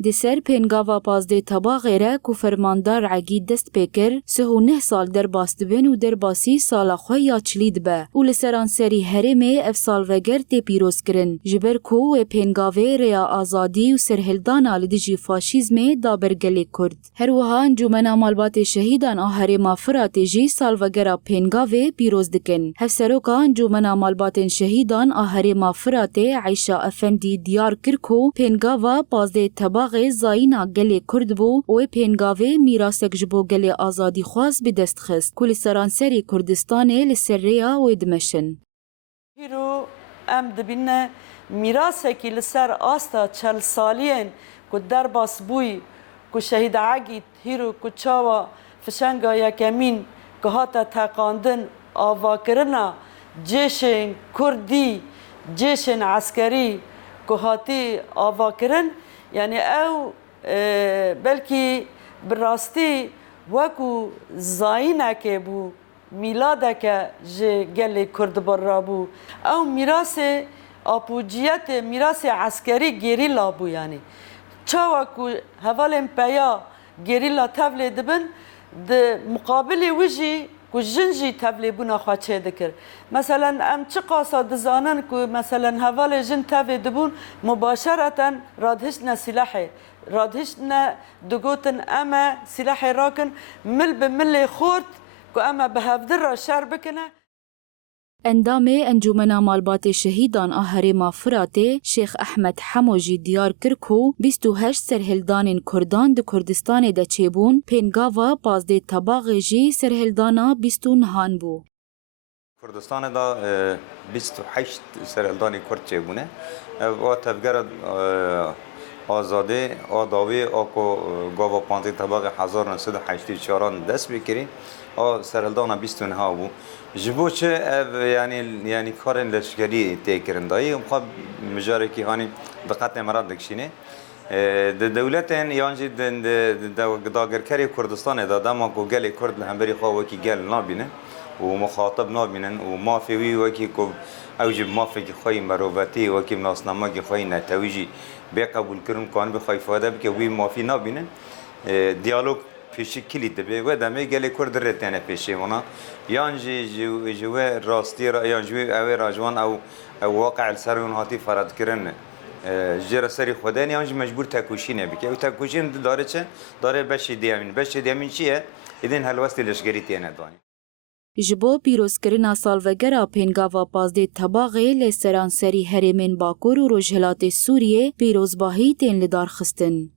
دی سر پنگاوا پازده تباغی را که فرماندار عگید دست پیکر 39 سال در باستبین و در باسی سال خواه یا چلید به و لسران سری هرمه اف سال وگر تی پیروز کرن جبر که و پنگاوه ریا آزادی و سرهلدان آلدجی فاشیزم دابرگل کرد. هر وها انجمن مالبات شهیدان آهر مافرات جی سال وگر پنگاوه پیروز دکن. هفسروکا انجمن مالبات شهیدان آهر مافرات عیشا افندی دیار کرکو پنگاوا پازده تباغ زاینا گل کرد بو و پنگاوه میراسک جبو گل آزادی خواست به دست خست کل سرانسری کردستان لسریا و دمشن. هیرو ام دبینه میراسکی لسر آستا 40 سالین که در باس بوی که شهید عگید هیرو که چاوا فشنگا یکمین که هاتا تقاندن آواکرنا جیشن کردی جیشن عسکری که هاتی آواکرن یعنی او بلکی براستی وکو زاینه که بو میلاده که گل کرد برا بو او میراث آپوجیت میراث عسکری گریلا بو یعنی چاوا کو حوالم پیا گریلا تبلی دبن د مقابل وجی کو جنجی تبلی بونا خواچه دکر مثلا ام چه قاسا دزانن کو مثلا حوال جن تبلی دبون مباشرتا رادهش نسلاحه رادهش ن دگوتن اما سلاح راکن مل بمل خورد که اما به هفدر را شر بکنه. اندام انجمن مالبات شهیدان آهر مافرات شیخ احمد حموجی دیار کرکو 28 سرهلدان کردان د کردستان د چیبون پنگاوا پازده تباغ جی سرهلدانا 29 هان بو. کردستان دا 28 سرهلدان کرد چیبونه و تفگر آزاده آداوی آکو گاوا پانزی طبق 1984 دست بکری سرهلدان 29 ها بو جبو چه یعنی کارن لشکری تیکرن دایی مخواب مجاره که هانی دقت مراد دکشینه دولتن یعنی داگرکری کردستان دا دما کو گل کرد لهمبری خواه وکی گل نابینه و مخاطب نابینن و مافی وکی کو اوجب مافی که خواهی مروبتی وکی مناسنامه که خواهی نتویجی بقبول کردن کان بخوای فایده بکه وی مافی نابینن دیالوگ پیشی کلید به و دمه گلی کرد رتنه پیشی ونا یانجی جو راستی را یانجی او راجوان او واقع السرون هاتی فراد کردن جرا سری خدای یانجی مجبور تکوشینه بکه و تکوشین داره چه داره بشه دیامین چیه ایدین هلوستی لشگری تینه دانی جبو پیروز کرنا سالوگرا پنگاوا پازده تباغی لسران سری هرمین باکور و رجهلات سوریه پیروز باهی تین لدار خستن.